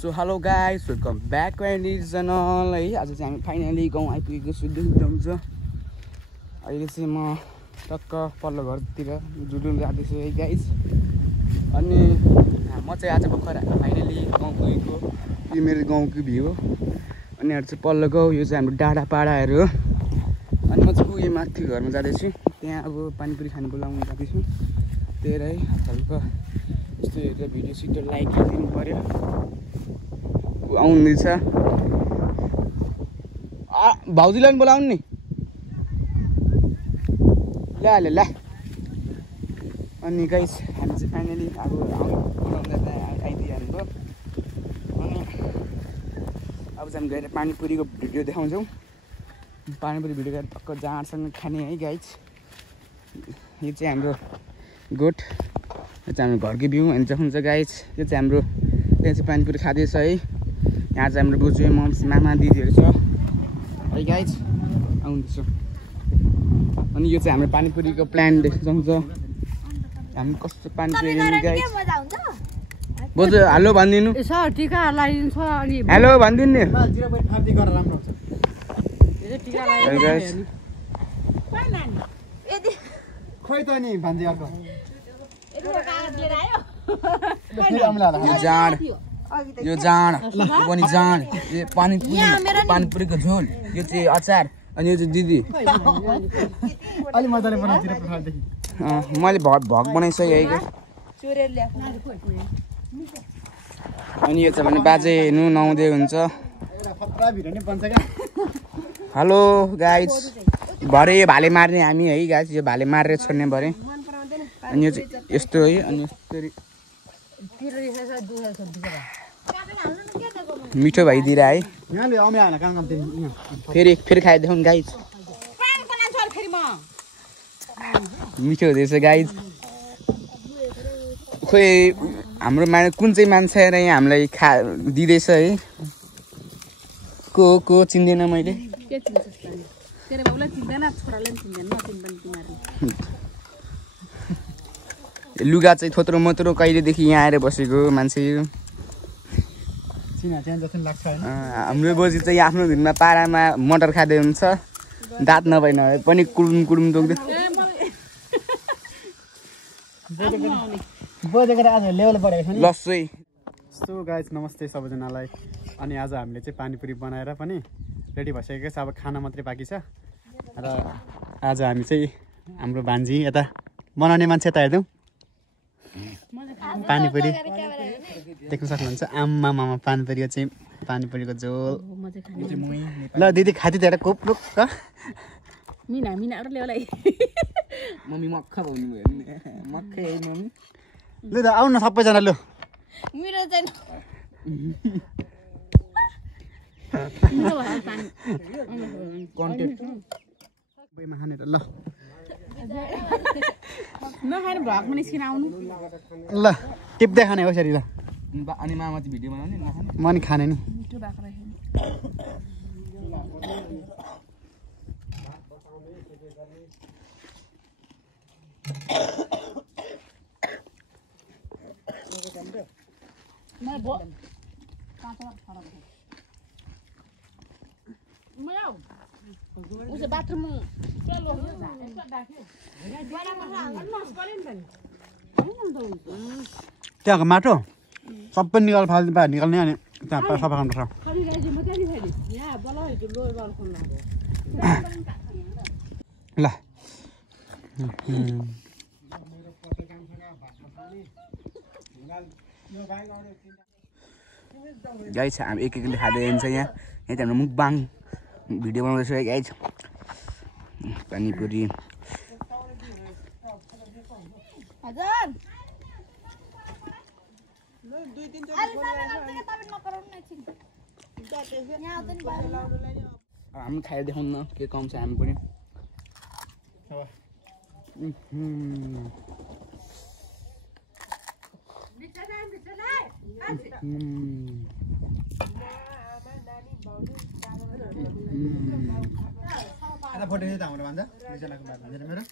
So hello guys, welcome back to my channel है। आज चाहिँ हामी फाइनली गाउँ आइपुगेको छु। देख्नुहुन्छ अहिले चाहिँ म टक्क पल्लो घरतिर जुडुन जाँदैछु है गाइस। अनि म चाहिँ आज भर्खर फाइनली गाउँ पुगेको। यो मेरो गाउँको भ्यू हो। अनि अरू चाहिँ पल्लो गाउँ, यो चाहिँ हाम्रो डाँडा पाडाहरू हो। अनि म चाहिँ उयो माथि घरमा जाँदैछु, त्यहाँ अब पानीपुरी खानु बोलाउनु जाँदैछु। त्यही है हल्का यस्तो हेरेर भिडियो सिडियो लाइक दिनु पऱ्यो। आउँदैछ भाउजूलाई पनि बोलाउनु नि, ल। अनि गाइस हामी चाहिँ फाइनली अब बोलाउँदा आइदिइहाल्नु। अनि अब चाहिँ हामी गएर पानीपुरीको भिडियो देखाउँछौँ। पानीपुरी भिडियो गएर टक्क जाँडसँग खाने है गाइस। यो चाहिँ हाम्रो गोठ, यो चाहिँ हाम्रो घरको भ्यू अनि हुन्छ गाइस। यो चाहिँ हाम्रो त्यहाँ चाहिँ पानीपुरी खाँदैछ है। यहाँ चाहिँ हाम्रो बोजू मामा दिदीहरू छ है गाइस, आउँदैछ। अनि यो चाहिँ हाम्रो पानीपुरीको प्लान देख्नुहुन्छ हामी कस्तो पानीपुरी गाइस। बोजू हेलो भनिदिनु, हेलो भनिदिनु नि। खोइ त नि भन्दै अर्को यो जाँड पनि जाँड, यो पानीपुरीको झोल, यो चाहिँ अचार, अनि यो चाहिँ दिदी अलि मजाले बनाउँदिन प्रफालदेखि। मैले भग बनाइसकेँ है। अनि यो चाहिँ भने बाजे नुहाउँदै हुन्छ। हेलो गाइस, भरे यो भाले मार्ने हामी है गाइस, यो भाले मारेर छोड्ने भरे। अनि यो चाहिँ यस्तो है। अनि मिठो भइदिएर है। फेरि खाइदेऊ गाइस, मिठो हुँदैछ गाइस। खोइ हाम्रो कुन चाहिँ मान्छे आएर यहाँ हामीलाई दिँदैछ है। को चिन्दैन मैले। लुगा चाहिँ थोत्रो मोत्रो कहिलेदेखि यहाँ आएर बसेको मान्छे। हाम्रो बोजू चाहिँ आफ्नो धुनमा पारामा मटर खाँदै हुन्छ, दाँत नभए पनि कुडुम तोक्दै। लस्सै। सो गाइस नमस्ते सबैजनालाई। अनि आज हामीले चाहिँ पानीपुरी बनाएर पनि रेडी भइसकेको छ, अब खाना मात्रै बाँकी छ। र आज हामी चाहिँ हाम्रो भान्जी यता बनाउने मान्छे यता हेर्दैछौँ। पानीपुरी देख्न सक्नुहुन्छ। आम्मामा पानीपुरी चाहिँ पानीपुरीको झोल। ल दिदी खाँदै त्यहाँ कोप्रुक मम्मी मक्ख भन्नु भयो मक्खै है मम्मी। लु त आउनु न सबैजना। लु कन्टेन्ट खानेर ल ल टिप्दै खाने हो यसरी। ल अनि मामा चाहिँ भिडियो बनाउने म नि खाने नि। त्यहाँको माटो सबै निकाल्ने अनि त्यहाँ सफा गर्नुपर्छ। ल गाइस हामी एकले खाँदै हुन्छ। यहाँ चाहिँ हाम्रो मुकबाङ भिडियो बनाउँदैछ है गाइस। पानीपुरी हामी खाएर देखाउनु न के कम छ हामी पनि। फोटो हाम्रो भन्छ मेरो